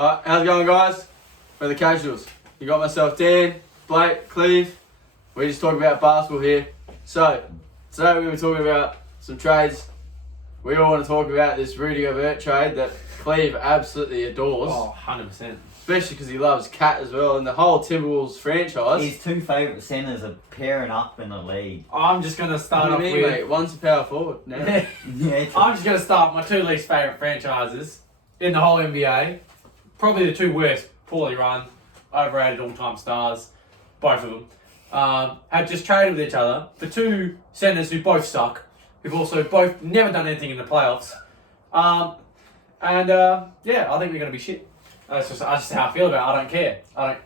Alright, how's it going, guys? We're the casuals. You got myself, Dan, Blake, Cleve. We just talk about basketball here. So, today we were talking about some trades. We all want to talk about this Rudy Gobert trade that Cleve absolutely adores. Oh, 100%. Especially because he loves Cat as well and the whole Timberwolves franchise. His two favourite centres are pairing up in the league. I'm just going to start What off do you mean, with... mate? One's a power forward. No. Yeah, I'm just going to start with my two least favourite franchises in the whole NBA. Probably the two worst, poorly run, overrated all-time stars, both of them, have just traded with each other for two centres who both suck, who've also both never done anything in the playoffs. Yeah, I think they're going to be shit. That's just how I feel about it. I don't care.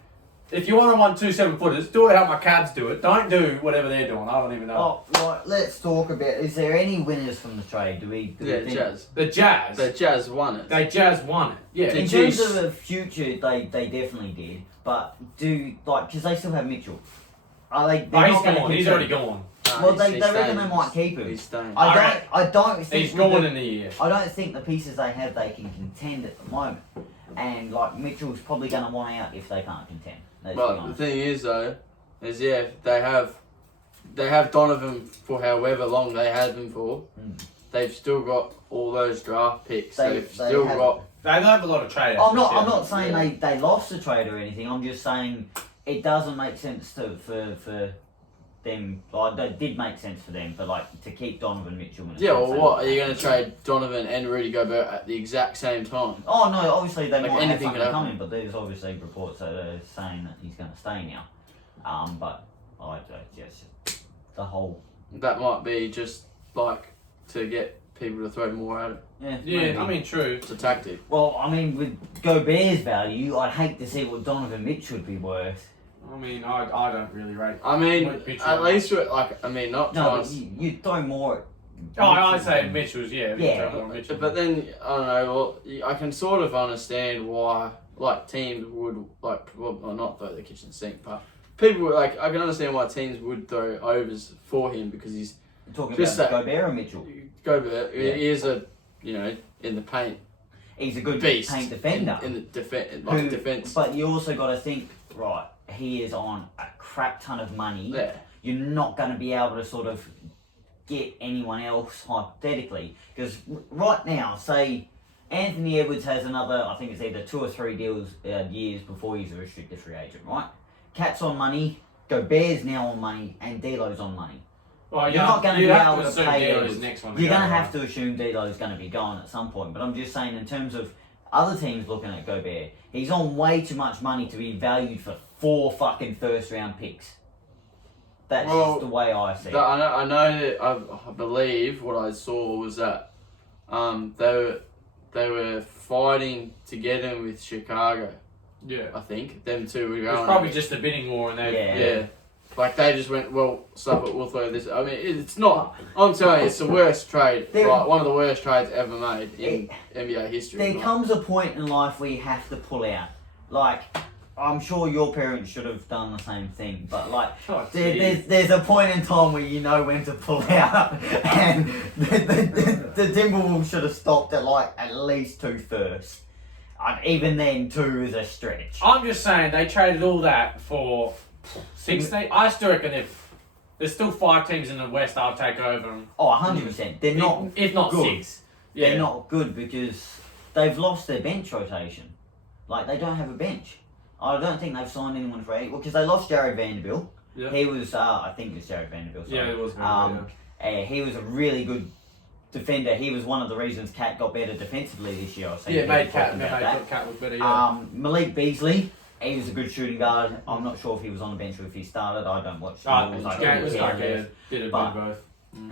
If you want to run two 7-footers, do it how my Cavs do it. Don't do whatever they're doing. I don't even know. Oh, right, let's talk about. Is there any winners from the trade? Do we think? Jazz. The Jazz. The Jazz won it. They Jazz won it. Yeah. In terms of the future, they definitely did. But because they still have Mitchell. Are they? Oh, They're he's not gonna gone. He's already gone. Well, they reckon they might keep him. He's staying. I don't think He's gone in the year. I don't think the pieces they have they can contend at the moment. And like Mitchell's probably going to want out if they can't contend. But the thing is though, is they have Donovan for however long they had him for. They've still got all those draft picks. They've still got. They don't have a lot of trade. I'm not saying they lost the trade or anything. I'm just saying it doesn't make sense for them. Like, it did make sense for them, but to keep Donovan Mitchell. Yeah, well, what are you going to trade Donovan and Rudy Gobert at the exact same time? Oh no, obviously they might have anything something could coming, happen. but there's obviously reports that are saying that he's going to stay now. But I just the whole. That might be just to get people to throw more at it. Yeah, Yeah, maybe. I mean, true. It's a tactic. Well, I mean, with Gobert's value, I'd hate to see what Donovan Mitchell would be worth. I mean, I don't really rate. I mean, Mitchell. at least not No, trying. but you throw more. At Oh, I'd Mitchell say than- Mitchell's, yeah. Yeah. Mitchell. But then I don't know. Well, I can sort of understand why teams would not throw the kitchen sink, but people I can understand why teams would throw overs for him because he's You're talking just about that- Gobert or Mitchell? Gobert. Yeah. He is in the paint He's a good beast paint defender. in the who- defense. But you also got to think, right, he is on a crap ton of money. Yeah. You're not going to be able to sort of get anyone else hypothetically. Because right now, say Anthony Edwards has another, I think it's either 2 or 3 years before he's a restricted free agent, right? Cat's on money, Gobert's now on money, and D'Lo's on money. Well, You're not going to be able to assume pay D'Lo's Edwards. next one. You're going to have to assume D'Lo's going to be gone at some point. But I'm just saying, in terms of other teams looking at Gobert, he's on way too much money to be valued for 4 fucking first-round picks. That's just the way I see it. I know that I believe what I saw was that they were fighting to get him with Chicago. Yeah. I think them two were going. It's probably just a bidding war, and they. Yeah. Like they just went, well, stuff it, we'll throw this. I mean, it's not. I'm telling you, it's the worst trade. Right, one of the worst trades ever made in NBA history. There comes a point in life where you have to pull out. Like, I'm sure your parents should have done the same thing, but Oh, there's a point in time where you know when to pull out, and the Timberwolves should have stopped at least 2 firsts. Even then, 2 is a stretch. I'm just saying they traded all that for 16. I still reckon if there's still 5 teams in the West, I'll take over them. Oh, 100%. They're not. If not good. 6. Yeah. They're not good because they've lost their bench rotation. They don't have a bench. I don't think they've signed anyone for it. Well, because they lost Jared Vanderbilt. Yeah. He was, I think it was Jared Vanderbilt. Sorry. Yeah, it was. He was a really good defender. He was one of the reasons Cat got better defensively this year. Made Cat look better. Yeah. Malik Beasley, he was a good shooting guard. I'm not sure if he was on the bench or if he started. I don't watch. Bit of But- both.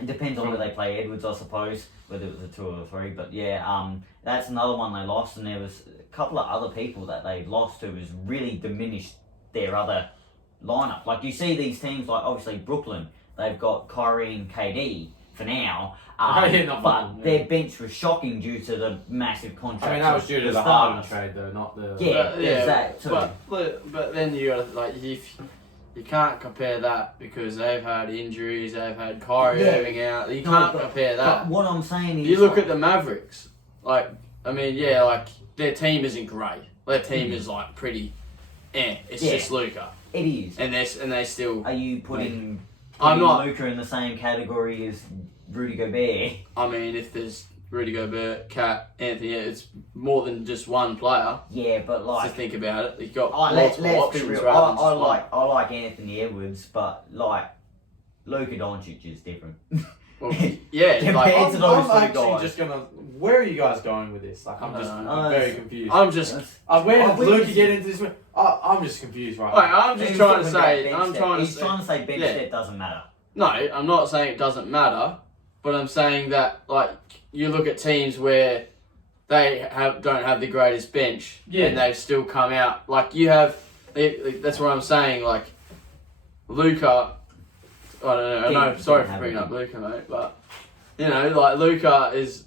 It depends on where they play Edwards, I suppose, whether it was a 2 or a 3. But yeah, that's another one they lost, and there was a couple of other people that they lost who has really diminished their other lineup. Like you see these teams, like obviously Brooklyn, they've got Kyrie and KD for now, but their bench was shocking due to the massive contracts. I mean, that was due to the Harden trade, though, not the. Yeah, there's that too. But then you got you can't compare that because they've had injuries, they've had Kyrie moving out. You can't compare that. But what I'm saying is, you look at the Mavericks. Their team isn't great. their team is like pretty. It's Yeah. just Luka, It is. and they still. Are you putting I'm not. Luka in the same category as Rudy Gobert? I mean, if there's Rudy Gobert, Cat, Anthony, it's more than just one player. Yeah, but To like, think about it, you've got let's multiple be options real. rather than just I one. like Anthony Edwards, but like Luka Doncic is different. Well, yeah, Compared like to those I'm two actually guys. just gonna. Where are you guys going with this? Like, I'm very confused. I'm just. Where Oh, did we Luka just- get into this? I'm just confused right Wait, now. I'm just He's trying to talking about say. bench I'm depth. trying to He's say. trying to say bench Yeah. depth doesn't matter. No, I'm not saying it doesn't matter, but I'm saying that like you look at teams where they don't have the greatest bench, Yeah. and they've still come out. Like you have, that's what I'm saying. Like Luka, I don't know. I know. Sorry for bringing up Luka, mate, but you know, like Luka is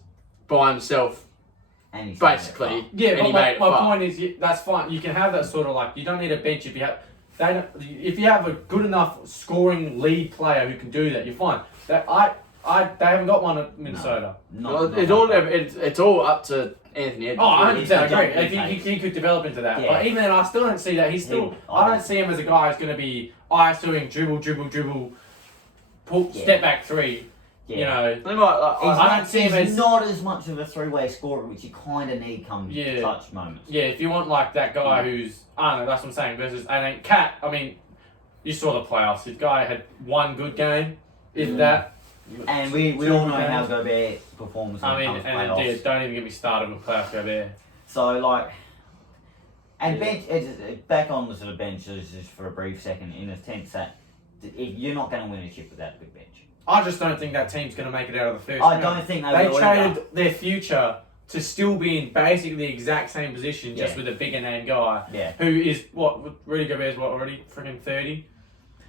by himself And he's basically. Yeah, and but he my made it far. point is that's fine. You can have that sort of like you don't need a bench if you have. If you have a good enough scoring lead player who can do that, you're fine. They haven't got one at Minnesota. Well, it's all up to Anthony Edwards. Oh, I really. 100% agree. Yeah. If he could develop into that, Yeah. but even then, I still don't see that. He's still. I don't see him as a guy who's going to be ISOing dribble, pull, Yeah. step back three. Yeah. You know, They might, like, I don't see him he's as- not as much of a three-way scorer, which you kind of need come Yeah. clutch moments. yeah. If you want like that guy who's, I don't know. That's what I'm saying. Versus, and then Cat. I mean, you saw the playoffs. The guy had one good game. If that. And we all know how Gobert performs when I it mean, comes to and playoffs. dude, don't even get me started with playoff Gobert. So like, and Yeah. bench back on the sort of bench just for a brief second in the sense that you're not going to win a chip without a good bench. I just don't think that team's going to make it out of the first I round. don't think They will traded either. their future to still be in basically the exact same position, just Yeah. with a bigger name guy Yeah, who is what Rudy Gobert's what already freaking 30.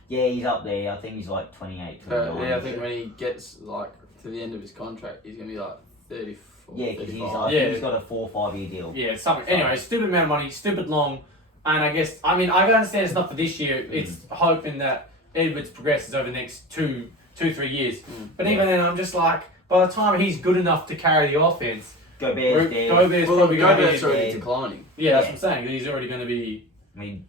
yeah, he's up there. I think he's like 28, 29. yeah, I think when he gets like to the end of his contract, he's gonna be like 34. Yeah, because 35. I think he's got a 4 or 5 year deal. Yeah, it's something. Anyway, stupid amount of money, stupid long, and I guess I can understand it's not for this year. It's hoping that Edwards progresses over the next 2-3 years. But even then, I'm just like, by the time he's good enough to carry the offense, Gobert's there. Gobert's Well, probably going to Gobert's be. already Yeah. declining. Yeah, that's what I'm saying. He's already going to be. I mean,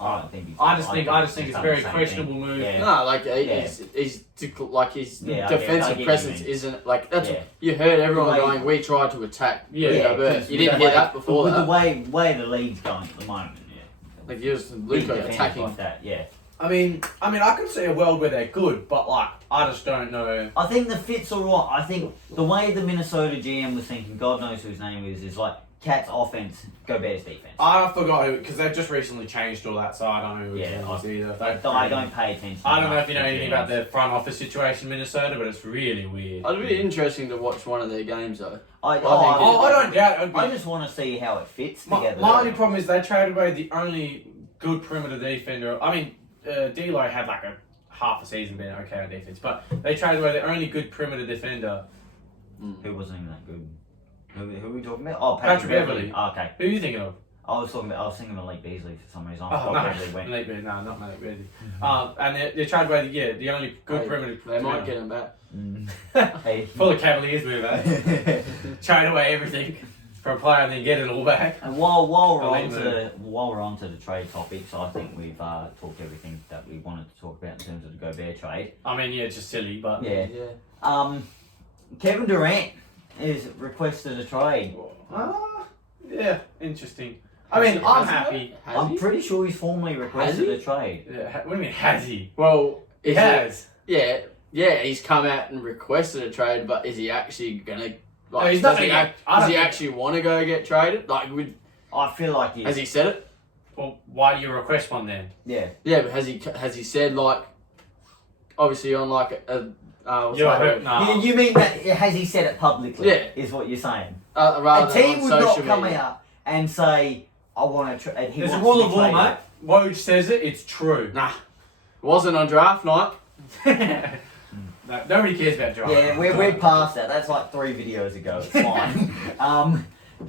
I don't think he's. I just think it's he's a done very the same questionable thing. move. Yeah. No, like Yeah. his Yeah, I get defensive what you presence mean. isn't like that's Yeah. you heard everyone Like- going. We tried to attack. Yeah, Rudy yeah, Gobert. because You with didn't the hear way- that before with that. the way the league's going at the moment. Yeah. Like here's Big Luka defenders attacking. like that. Yeah. I mean, I could see a world where they're good, but like, I just don't know. I think the fit's alright. I think the way the Minnesota GM was thinking, God knows who his name is like Cat's offense, Gobert's defense. I forgot who, because they've just recently changed all that, so I don't know who it Yeah, was either. I don't pay attention. I don't know enough if you know to anything GMs. about the front office situation in Minnesota, but it's really weird. It'd be interesting to watch one of their games though. I think I don't doubt it. I just want to see how it fits My together. only problem is they traded away the only good perimeter defender. I mean, D'Lo had like a half a season being okay on defense, but they traded away the only good perimeter defender. Who wasn't even that good? Who are we talking about? Oh, Patrick Beverley. Oh, okay. Who are you thinking of? I was thinking of Malik Beasley for some reason. I Oh, thought no, Beverly went. Malik Beasley. No, not Malik Beasley. And they traded away the only good perimeter. They might get him back. Hey. Full of Cavaliers move, eh? Trade away everything for a player and then get it all back. And while we're I'll on leave to the trade topics, I think we've talked everything that we wanted to talk about in terms of the Gobert trade. I mean, yeah, it's just silly, but Yeah. Kevin Durant is requested a trade. Yeah, interesting. I mean, I'm happy. I'm pretty sure he's formally requested he? a trade. Yeah, what do you mean, has he? Well, He is it- has. Yeah, he's come out and requested a trade, but is he actually gonna? Like, No, he's not does he, gonna get- I does don't he think- actually want to go get traded? Like, I feel like has he said it? Well, why do you request one then? Yeah. Yeah, but has he said like, obviously on like a what's You're that hurt. word? Nah. You mean that has he said it publicly? Yeah. Is what you're saying. Rather A than team on would social not come media. out and say, "I want to." There's a rule of law, mate. Woj says it, it's true. Nah, it wasn't on draft night. No, nobody cares about draft. Yeah, we're past that. That's like 3 videos ago. It's fine. I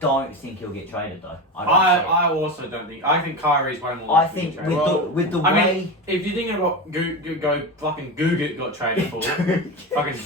don't think he'll get traded though. I also don't think. I think Kyrie's way more. I think with the way. I mean, if you're thinking about go fucking Gugut got traded for, fucking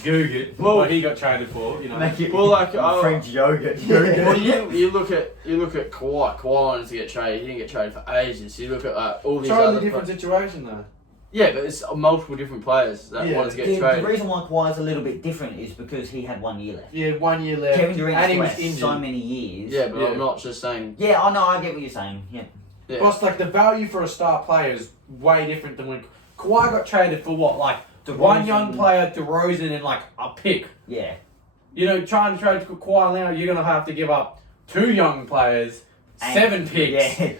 Gugut, what he got traded for, you know. Make it like French yogurt. Well, you look at Kawhi. Kawhi wanted to get traded. He didn't get traded for ages. You look at all these totally other different situation though. Yeah, but it's multiple different players that wanted to get traded. The reason why Kawhi's a little bit different is because he had 1 year left. Yeah, 1 year left. Kevin Durant and he was left injured so many years. Yeah, but I'm not just saying. Yeah, I know. I get what you're saying. Yeah. Plus, like the value for a star player is way different than when Kawhi got traded for what, like one young player, DeRozan, and like a pick. Yeah. You know, trying to trade for Kawhi now, you're gonna have to give up 2 young players, And 7 picks. Yeah.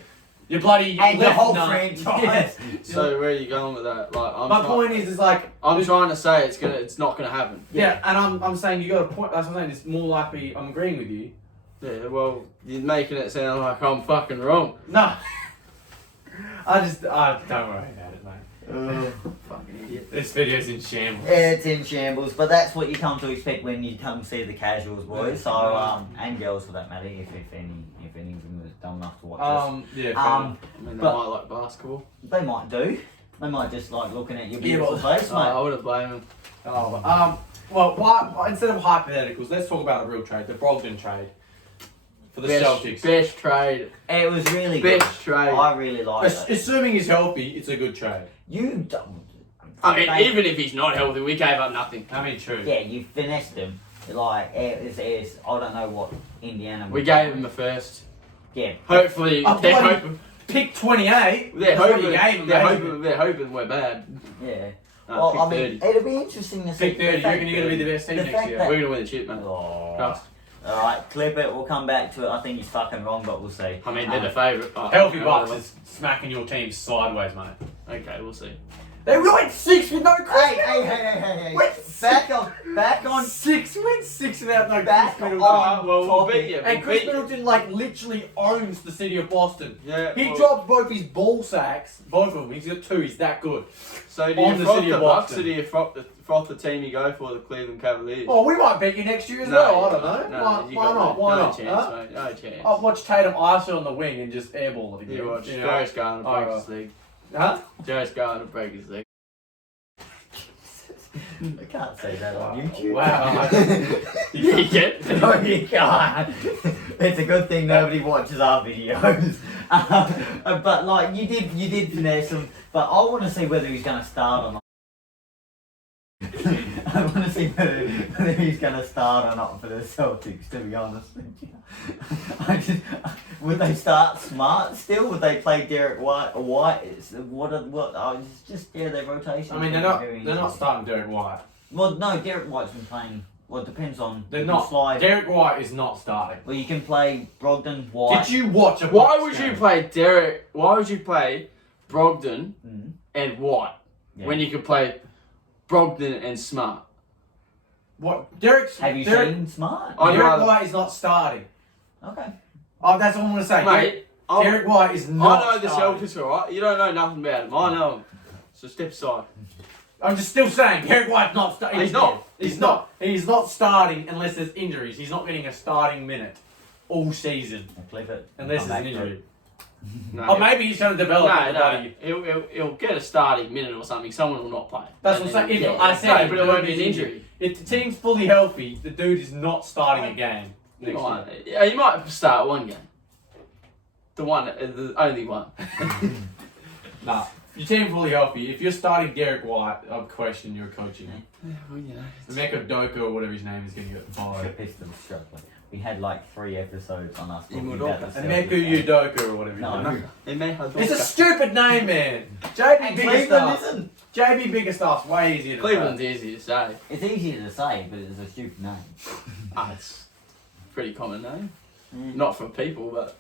You bloody And the left whole none. franchise. Yeah. So where are you going with that? Like, My point is like I'm trying to say it's not gonna happen. yeah, and I'm saying you got a point. That's what I'm saying. It's more likely. I'm agreeing with you. Yeah, well, you're making it sound like I'm fucking wrong. No, I don't worry about it, mate. Fucking idiot. This video's in shambles. Yeah, it's in shambles, but that's what you come to expect when you come see the casuals, boys. So, and girls for that matter, if any of them are dumb enough to watch this. Yeah. I mean, they But- might like basketball. They might do. They might just like looking at your beautiful face, mate. I wouldn't blame them. Well, why, instead of hypotheticals, let's talk about a real trade, the Brogdon trade for the Celtics. Best trade. It was really good. Best trade. I really like it. Assuming he's healthy, it's a good trade. You don't. I mean, even if he's not healthy, we gave up nothing. I mean, true. Yeah, you finessed him. Like, it's I don't know what Indiana. We gave him the first. Yeah. Hopefully, they're hoping. Pick 28. They're That's what hoping. you gave him, They're hoping we're bad. Yeah. No, Well, I pick mean, 30. it'll be interesting to see. Pick 30. You reckon you're going to be the best team the next fact year? that- We're gonna win the chip, man. Oh. Trust. Alright, clip it. We'll come back to it. I think he's fucking wrong, but we'll see. I mean, they're the favourite. But Healthy Bucks is smacking your team sideways, mate. Okay, we'll see. They went 6 with no Chris. Hey. Wait, Back on. 6 went 6 without no Back Chris Middleton. on. Well, we'll beat you. And Chris Middleton, like, literally owns the city of Boston. Yeah. He well, dropped both his ball sacks, both of them. He's got 2. He's that good. So do on you the froth city the of Bucks Boston. or do you froth the team you go for, the Cleveland Cavaliers? Oh, we might beat you next year as No, well. I don't know. no, why you why got not? Why no not? chance, Huh? mate. No chance. I'll watch Tatum ice it on the wing and just airball it again. You watch know? Joe's going to break Oh, his leg. Huh? Joe's going to break his leg. I can't say that on YouTube. Wow. You get No, you can't. It's a good thing nobody watches our videos. But like you did finesse him. But I want to see whether he's going to start or not. I want to see whether he's going to start or not for the Celtics. To be honest with you, would they start Smart still? Would they play Derek White? It's just their rotation. I mean, they're not starting Derek White. Well, no, Derek White's been playing. Well, it depends on. They're you not. can slide. Derek White is not starting. Well, you can play Brogdon, White. Did you watch a Why Bucks would you game? play Derek? Why would you play Brogdon Mhm. and White Yeah. when you could play Brogdon and Smart? What? Derek seen Smart? I'd Derek rather- White is not starting. Okay. Oh, that's all I'm going to say. Mate, Derek White is not I know the starting. Celtics, alright? You don't know nothing about them. I know them. So step aside. I'm just still saying, Derek White's not starting. He's not. He's not. He's not starting unless there's injuries. He's not getting a starting minute all season I'll clip it. unless Come there's an back to injury. it. No, Or maybe he's trying to develop. no, the no. body. He'll get a starting minute or something. Someone will not play. That's what I'm saying. If Yeah, I said, no, if but the it won't dude be an is injury. If the team's fully healthy, the dude is not starting a game You next might, year. yeah, you might start one game. The only one. Nah. Your team fully healthy. If you're starting Derek White, I'd question your coaching. Well, you know. Emeka Doka or whatever his name is going to get fired. Pistons struggling. We had like 3 episodes on us talking Udoka. about the Emeka Celtics. Udoka or whatever his No. name is. It's It's a stupid name, man. JB And Biggerstaff. Cleveland isn't. JB Biggerstaff's way easier to Cleveland's say. easy to say. It's easier to say, but it's a stupid name. It's a pretty common name. Mm. Not for people, but.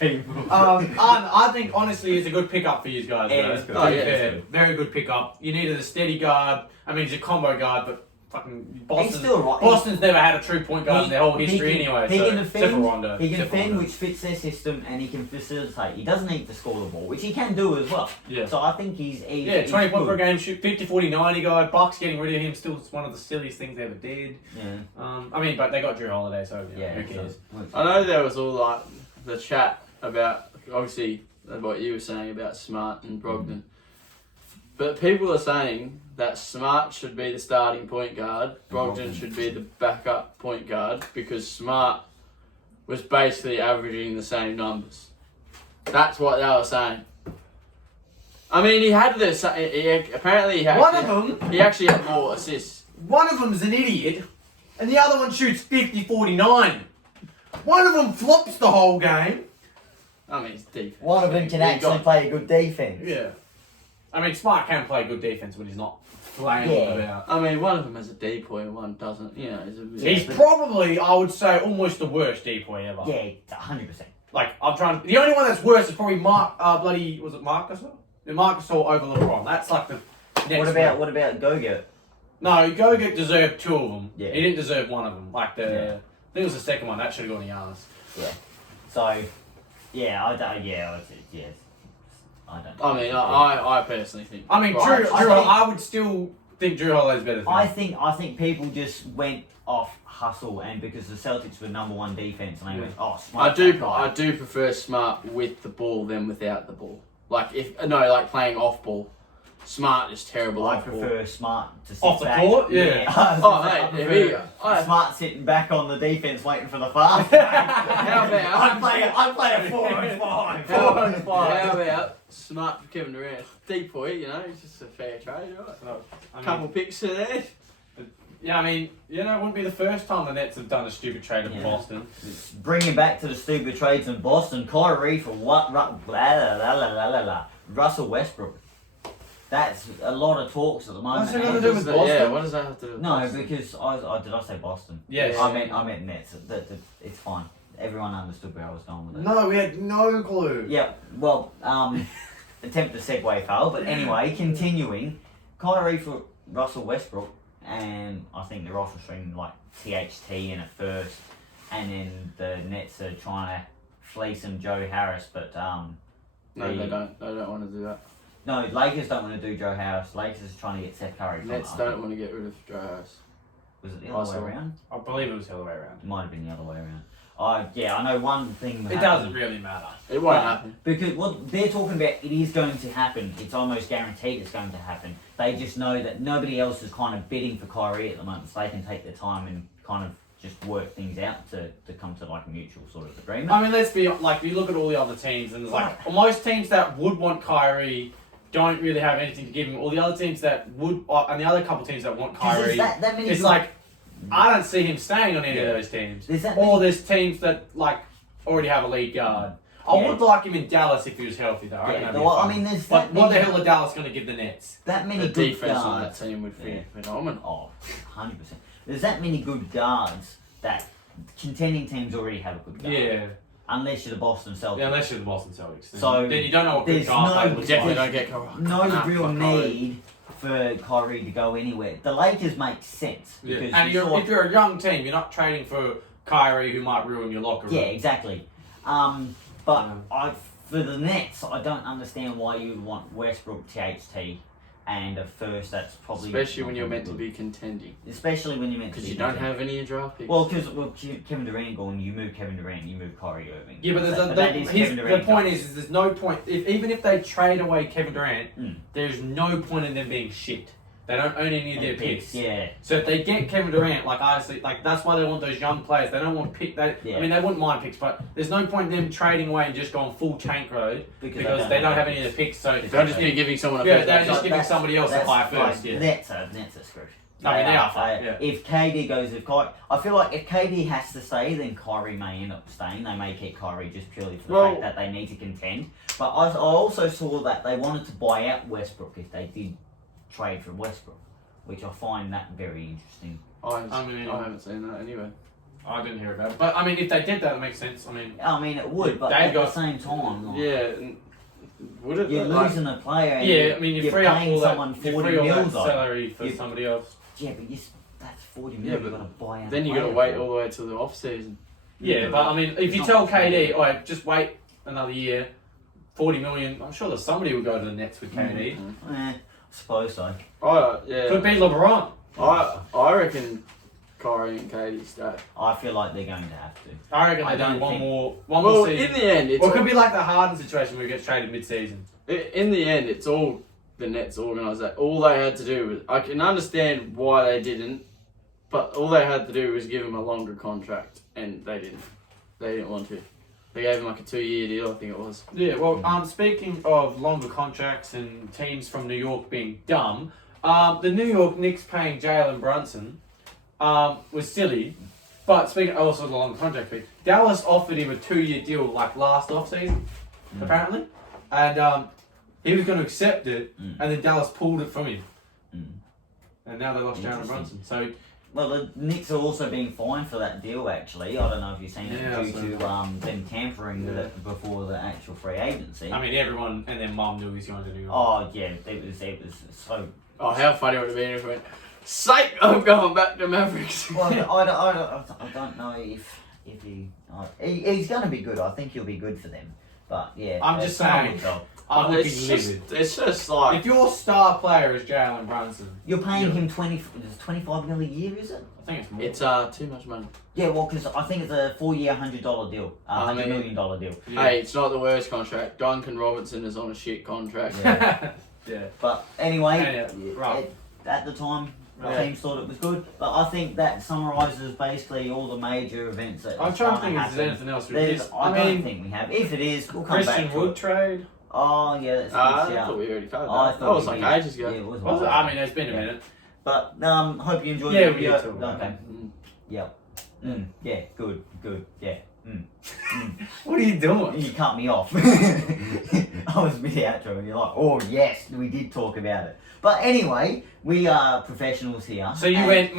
People. I think honestly it's a good pickup for you guys. Yeah, though. it's good. To Oh, be yeah, fair. it's good. Very good pickup. You needed a steady guard. I mean, he's a combo guard, but fucking He's Boston. still right. Boston's never had a true point guard in their whole history anyway. He so, can except for defend. Rondo. He can Except for defend, Rondo. which fits their system, and he can facilitate. He doesn't need to score the ball, which he can do as well. Yeah. So I think he's 20 points per game, shoot 50, 40, 90 guy. Bucks getting rid of him still one of the silliest things they ever did. Yeah. I mean, but they got Drew Holiday, so Yeah. who cares? I know there was all like the chat about obviously what you were saying about Smart and Brogdon, but people are saying that Smart should be the starting point guard, Brogdon should be the backup point guard because Smart was basically averaging the same numbers. That's what they were saying. I mean, he had this. Apparently, he actually had more assists. One of them's an idiot, and the other one shoots 50, 49. One of them flops the whole game. I mean, it's defense. One of them can He actually got- play a good defense. Yeah. I mean, Smart can play good defense when he's not flailing about. I mean, one of them has a decoy and one doesn't. You know, He's probably, I would say, almost the worst decoy ever. Yeah, 100%. Like, I'm trying. The only one that's worse is probably was it Marcus? The Marcus over LeBron. That's like the next one. What about Go-Go? No, Goga deserved two of them. Yeah. He didn't deserve one of them. Like Yeah. I think it was the second one. That should have gone to Giannis. Yeah. So, yeah, I don't. Yeah, yes. I don't. I mean, I personally think. I mean, Right. I would still think Drew Holiday's better than him. I think people just went off hustle, and because the Celtics were number one defense, and they went, oh, Smart. I do prefer Smart with the ball than without the ball. Like like playing off ball. Smart is terrible I off ball. prefer Smart to sit Off the back. court? Yeah. I mate, prefer Smart sitting back on the defense waiting for the fast. How about I play a 4 and 5. How about Smart for Kevin Durant? Decoy, it's just a fair trade, right? So, I mean, Couple picks to there. Yeah, I mean, it wouldn't be the first time the Nets have done a stupid trade in Boston. Bringing back to the stupid trades in Boston, Kyrie for what? Russell Westbrook. That's a lot of talks at the moment. What's it got to do with Boston? Yeah, what does that have to do with No, Boston? because I did I say Boston? Yes. I meant Nets. It's fine. Everyone understood where I was going with it. No, we had no clue. Yeah. Well, attempt to segue fail, but anyway, continuing. Kyrie for Russell Westbrook, and I think they're offering like THT and a first, and then the Nets are trying to fleece him Joe Harris, but No, they don't. They don't want to do that. No, Lakers don't want to do Joe Harris. Lakers is trying to get Seth Curry. From Nets don't want to get rid of Joe Harris. Was it the other way around? I believe it was the other way around. It might have been the other way around. I know one thing. It doesn't really matter. It won't happen. Because what they're talking about, it is going to happen. It's almost guaranteed it's going to happen. They just know that nobody else is kind of bidding for Kyrie at the moment, so they can take their time and kind of just work things out to come to like a mutual sort of agreement. I mean, let's be like, you look at all the other teams, and there's like most teams that would want Kyrie don't really have anything to give him. All the other teams that would, and the other couple teams that want Kyrie, that many it's good- like I don't see him staying on any of those teams. There's that Or many- there's teams that like already have a lead guard. I Yeah. would like him in Dallas if he was healthy, though. I reckon Yeah, that'd be well, fun. I mean, there's But that what the many- hell are Dallas going to give the Nets? that many The good defense on guards. that team would be phenomenal. Oh, 100%. There's that many good guards that contending teams already have a good guard. Yeah. Unless you're the Boston Celtics. Yeah, unless you're the Boston Celtics. So, then you don't know what good there's guard play no- looks Definitely like. don't get Kyrie. No real fuck Kyrie. need for Kyrie to go anywhere. The Lakers make sense. Yeah. Because And you saw- if you're a young team, you're not trading for Kyrie who might ruin your locker room. Yeah, exactly. But for the Nets, I don't understand why you would want Westbrook, THT, and a first that's probably... Especially when not you're gonna meant to be contending. Especially when you're meant to Because be you don't contending. have any draft picks. Well, because Kevin Durant gone, you move Kevin Durant, you move Kyrie Irving. Yeah, but that is Kevin the Durant point does. is there's no point. Even if they trade away Kevin Durant, Mm. there's no point in them being shit. They don't own any of their And picks. Yeah. So if they get Kevin Durant, like honestly, like that's why they want those young players. They don't want pick. I mean, they wouldn't mind picks, but there's no point in them trading away and just going full tank road because they don't have any of the picks. So They'll just be giving someone a yeah, first. they're just giving that's- somebody else a that's high like, first. Yeah. Nets are screwed. I mean, they are. They- If KD goes, I feel like if KD has to stay, then Kyrie may end up staying. They may keep Kyrie just purely for the fact that they need to contend. But I also saw that they wanted to buy out Westbrook if they did trade for Westbrook, which I find that very interesting. I haven't seen that anyway. I didn't hear about it, but I mean, if they did that, it makes sense. I mean, It would, but They've at the got- same time, like, Yeah. Would it? you're like, losing a player. And yeah. I mean, you you're free up paying all that, someone you 40 free all that mils on. salary for somebody else. Yeah, but 40 Yeah, million but you've got to buy out. Then you got to wait all the way till the off season. Yeah, but I mean, if you tell KD, all right, just wait another year, 40 million. I'm sure that somebody will go to the Nets with KD. I suppose so. Yeah. Could be LeBron. I reckon Kyrie and KD stay. I feel like they're going to have to. I reckon I they do don't one think- more Well, season. in the end, it's Or it could be like the Harden situation where he gets traded mid-season. in the end, it's all the Nets organised that. All they had to do was, I can understand why they didn't, but all they had to do was give him a longer contract, and they didn't. They didn't want to. They gave him like a 2-year deal, I think it was. Yeah, well, speaking of longer contracts and teams from New York being dumb, the New York Knicks paying Jalen Brunson was silly. But speaking also of the longer contract fee, Dallas offered him a 2-year deal like last offseason, apparently. And he was going to accept it, and then Dallas pulled it from him. And now they lost Jalen Brunson. So, Well, the Knicks are also being fined for that deal, actually. I don't know if you've seen it Yeah, due to them tampering with it before the actual free agency. I mean, everyone and their mum knew he was going to New York. Oh, yeah, it was so... Oh, how funny would it have been if it went, "Psych, I'm going back to Mavericks." Well, I don't know if he's going to be good. I think he'll be good for them. But, yeah. I'm just time saying. will tell. I would be it's livid. just like, If your star player is Jalen Brunson, You're paying him 25 million a year, is it? I think it's more. it's too much money. Yeah, well, because I think it's a 4-year, $100 deal. $100 million deal. Yeah. Hey, it's not the worst contract. Duncan Robinson is on a shit contract. Yeah. Yeah. But anyway, Yeah, right. at the time, Right. teams thought it was good. But I think that summarises basically all the major events that I'm trying to think if there's anything else. I don't think we have. If it is, we'll come Christian back to Wood it. trade. Oh, yeah, that's a I good thought shout. we already covered I that. thought That was we like did. ages ago. Yeah, it was. Was it? I mean, it's been a minute. But hope you enjoyed Yeah, the we video. did too. Okay. Mm. Yep. Yeah, good. Yeah. What are you doing? You cut me off. I was mid outro and you're like, oh yes, we did talk about it. But anyway, we are professionals here. So you and- went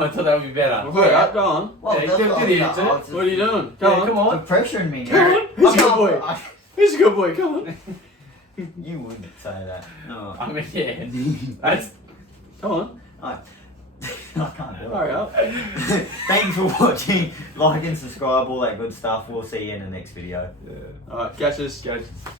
I thought that would be better. Well, hurry up, go on. Well, Yeah, that's do what the I was- intro. I was- What are you doing? Yeah, Come on. come You're on. pressuring me now. Come on. Who's I your can't- boy? I- Who's a good boy? Come on. You wouldn't say that. No. I mean, yeah. That's Come on. I can't do it. Hurry up. Thanks for watching. Like and subscribe, all that good stuff. We'll see you in the next video. Alright, catch us.